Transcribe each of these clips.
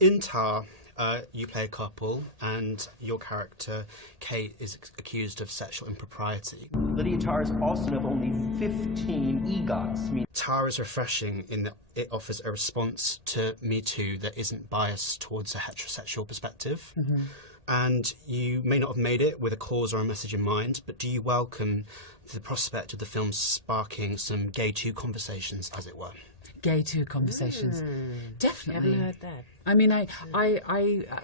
In Tar, you play a couple, and your character, Cate, is accused of sexual impropriety. Lydia Tarr is also of only 15 EGOTs. Tar is refreshing in that it offers a response to Me Too that isn't biased towards a heterosexual perspective. Mm-hmm. And you may not have made it with a cause or a message in mind, but do you welcome the prospect of the film sparking some gay too conversations, as it were? Gay too conversations, definitely. I haven't heard that. I mean, I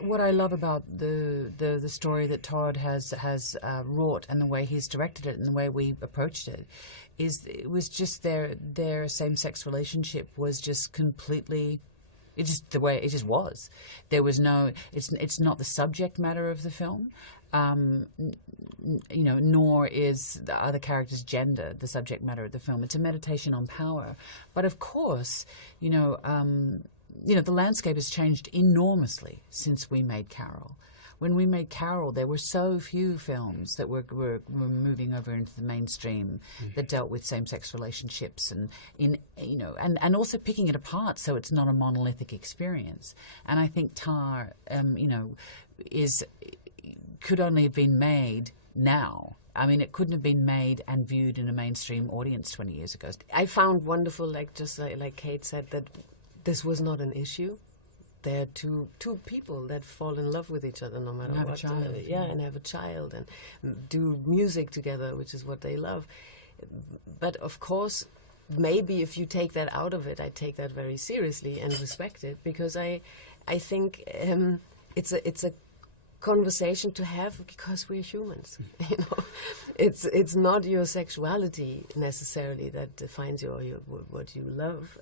what I love about the story that Todd has wrought and the way he's directed it and the way we approached it, is it was just their same-sex relationship was just completely. It's just the way it just was. There was no. It's not the subject matter of the film, nor is the other character's gender the subject matter of the film. It's a meditation on power. But of course, the landscape has changed enormously since we made Carol. When we made Carol, there were so few films that were moving over into the mainstream that dealt with same-sex relationships and also picking it apart so it's not a monolithic experience. And I think Tar, could only have been made now. I mean, it couldn't have been made and viewed in a mainstream audience 20 years ago. I found wonderful, like Cate said, that this was not an issue. They're two people that fall in love with each other no matter what. And have a child and do music together, which is what they love. But of course, maybe if you take that out of it, I take that very seriously and respect it, because I think it's a conversation to have because we're humans. It's not your sexuality necessarily that defines you or what you love.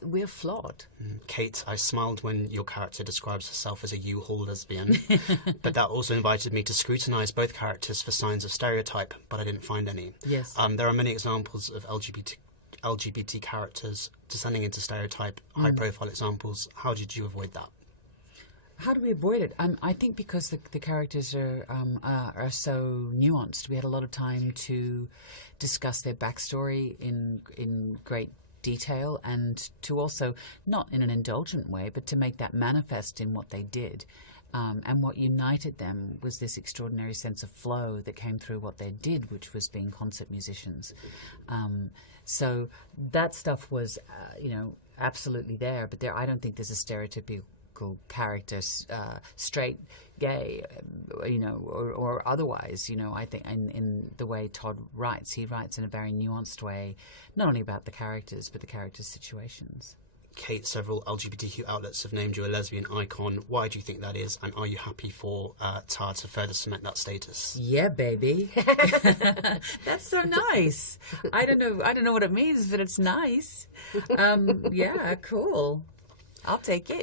We're flawed. Cate, I smiled when your character describes herself as a U-Haul lesbian, but that also invited me to scrutinise both characters for signs of stereotype, but I didn't find any. Yes. There are many examples of LGBT characters descending into stereotype, high-profile examples. How did you avoid that? How do we avoid it? I think because the characters are so nuanced. We had a lot of time to discuss their backstory in great detail, and to also, not in an indulgent way, but to make that manifest in what they did. And what united them was this extraordinary sense of flow that came through what they did, which was being concert musicians. So that stuff was, absolutely there. But I don't think there's a stereotypical character, straight, gay, or otherwise. I think in the way Todd writes, he writes in a very nuanced way, not only about the characters, but the characters' situations. Cate, several LGBTQ outlets have named you a lesbian icon. Why do you think that is, and are you happy for Tar to further cement that status? Yeah, baby. That's so nice. I don't know what it means, but it's nice. Yeah, cool. I'll take it.